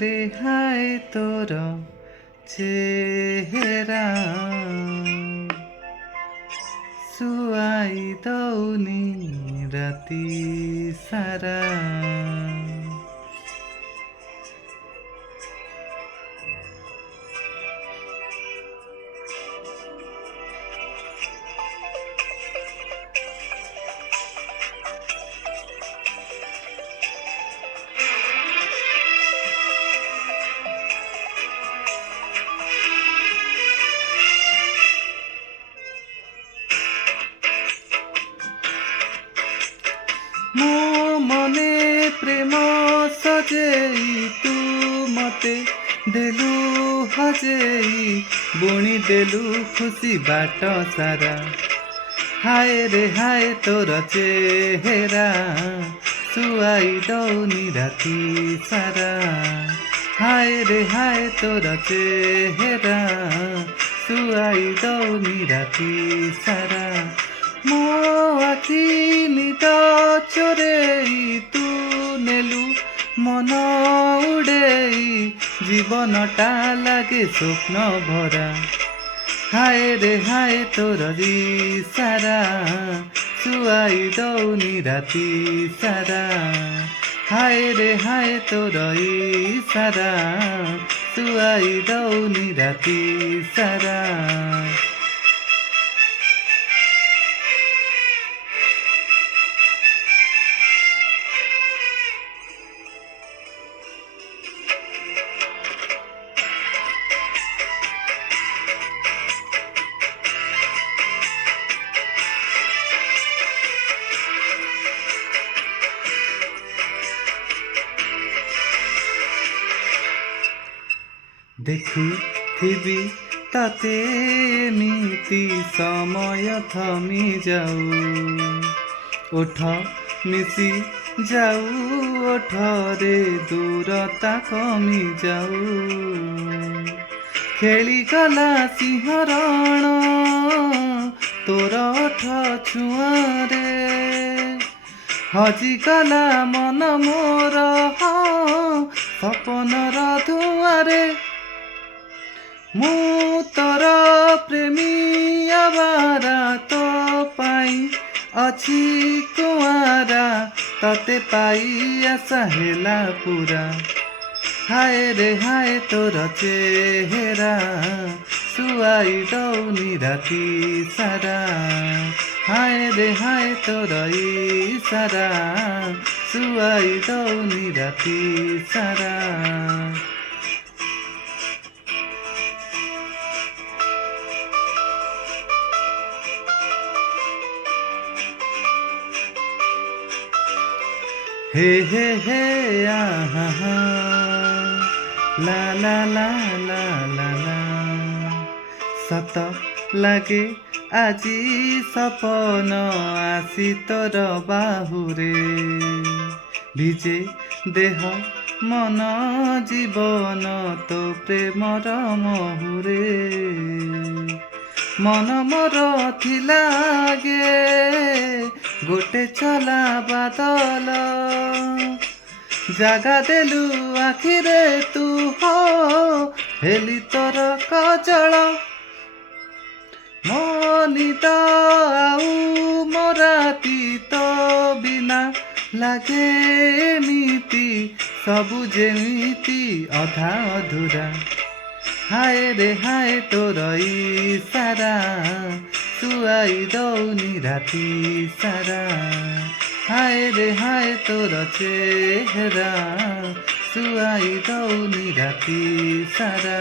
রে হায় তোর চেহারা শুয়াই দৌনি রাতি সারা। ମୋ ମନେ ପ୍ରେମ ସଜେଇ ତୁ ମତେ ଦେଲୁ ହଜେଇ ବୁଣି ଦେଲୁ ଖୁସି ବାଟ ସାରା। ହାୟ ରେ ହାୟ ତୋର ଚେହେରା ଶୁଆଇ ଦଉନି ରାତି ସାରା। ହାୟ ରେ ହାୟ ତୋର ଚେହେରା ଶୁଆଇ ଦଉନି ରାତି ସାରା। ମୋ ଆଖି ନିଦ ଚୋରେଇ ତୁ ନେଲୁ ମନ ଉଡ଼େଇ ଜୀବନଟା ଲାଗେ ସ୍ୱପ୍ନ ଭରା। ହାୟ ରେ ହାୟ ତୋର ସାରା ଶୁଆଇ ଦଉନି ରାତି ସାରା। ହାୟ ରେ ହାୟ ତୋର ସାରା ଶୁଆଇ ଦଉନି ରାତି ସାରା। ଦେଖୁଥିବି ତତେ ଏମିତି ସମୟ ଥମି ଯାଉ ଓଠ ମିଶି ଯାଉ ଓଠରେ ଦୂରତା କମି ଯାଉ। ଖେଳିଗଲା ସିଂହରଣ ତୋର ଓଠ ଛୁଆଁରେ ହଜିଗଲା ମନ ମୋର ସପନର ଧୂଆଁରେ। ମୁଁ ତୋର ପ୍ରେମୀ ଆବାରା ତୋ ପାଇଁ ଅଛି କୁଆଁରା ତତେ ପାଇ ଆଶା ହେଲା ପୁରା। ହାୟ ରେ ହାୟ ତୋର ଚେହେରା ଶୁଆଇ ଦଉନି ରାତି ସାରା। ହାୟ ରେ ହାୟ ତୋର ସାରା ଶୁଆଇ ଦଉନି ରାତି ସାରା। हे हे हे आहा हा ला ला ला ला ला ला। ସତ ଲାଗେ ଆଜି ସପନ ଆସି ତୋର ବାହୁରେ ଭିଜେ ଦେହ ମନ ଜୀବନ ତୋ ପ୍ରେମର ମହୁରେ। ମନ ମୋର ଥିଲା ଆଗେ ଗୋଟେ ଚଲା ବାଦଲ ଜାଗା ଦେଲୁ ଆଖିରେ ତୁ ହେଲି ତୋର କଜଳ। ମୋ ନିଦ ଆଉ ମୋ ରାତି ତୋ ବିନା ଲାଗେ ଏମିତି ସବୁ ଯେମିତି ଅଧା ଅଧୁରା। ହାୟ ରେ ହାୟ ତୋର ସାରା ଶୁଆଇ ଦଉନି ରାତି ସାରା। ହାୟ ରେ ହାୟ ତୋର ଚେହେରା ଶୁଆଇ ଦଉନି ରାତି ସାରା।